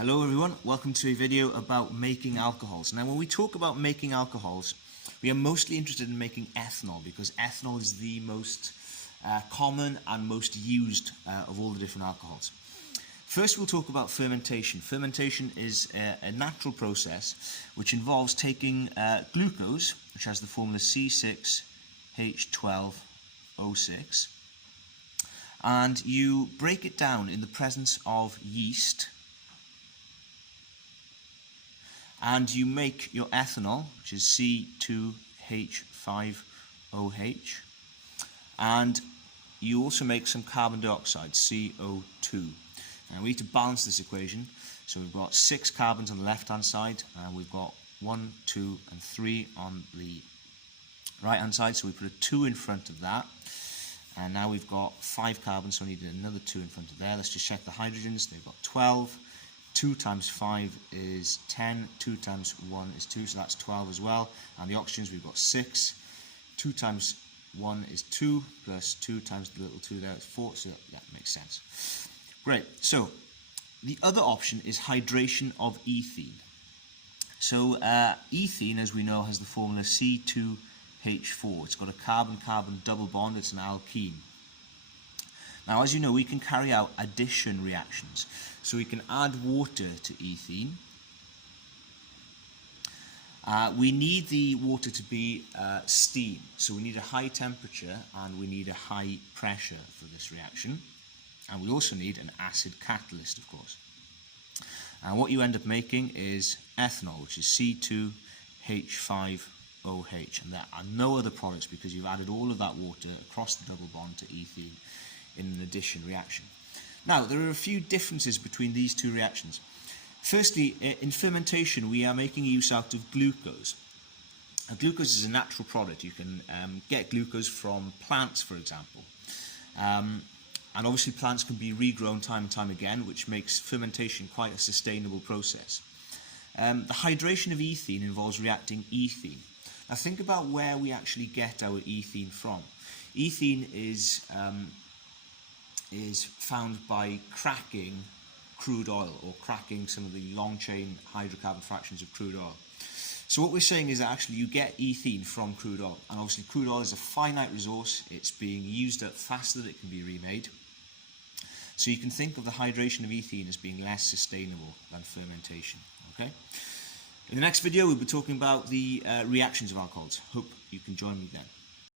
Hello everyone, welcome to a video about making alcohols. Now when we talk about making alcohols, we are mostly interested in making ethanol because ethanol is the most common and most used of all the different alcohols. First we'll talk about fermentation. Fermentation is a natural process which involves taking glucose, which has the formula C6H12O6, and you break it down in the presence of yeast, and you make your ethanol, which is C2H5OH, and you also make some carbon dioxide, CO2. Now we need to balance this equation, so we've got 6 carbons on the left hand side, and we've got 1, 2 and 3 on the right hand side, so we put a 2 in front of that, and now we've got 5 carbons, so we need another 2 in front of there. Let's just check the hydrogens. They've got 12. 2 times 5 is 10, 2 times 1 is 2, so that's 12 as well. And the oxygens, we've got 6. 2 times 1 is 2, plus 2 times the little 2 there is 4, so that makes sense. Great, so the other option is hydration of ethene. So ethene, as we know, has the formula C2H4. It's got a carbon-carbon double bond, it's an alkene. Now, as you know, we can carry out addition reactions. So we can add water to ethene. We need the water to be steam. So we need a high temperature and we need a high pressure for this reaction. And we also need an acid catalyst, of course. And what you end up making is ethanol, which is C2H5OH. And there are no other products because you've added all of that water across the double bond to ethene in an addition reaction. Now, there are a few differences between these two reactions. Firstly, in fermentation, we are making use out of glucose. Now, glucose is a natural product. You can get glucose from plants, for example. And obviously, plants can be regrown time and time again, which makes fermentation quite a sustainable process. The hydration of ethene involves reacting ethene. Now, think about where we actually get our ethene from. Ethene is found by cracking crude oil or cracking some of the long chain hydrocarbon fractions of crude oil. So what we're saying is that actually you get ethene from crude oil, and obviously crude oil is a finite resource. It's being used up faster than it can be remade. So you can think of the hydration of ethene as being less sustainable than fermentation. Okay. In the next video we'll be talking about the reactions of alcohols. Hope you can join me then.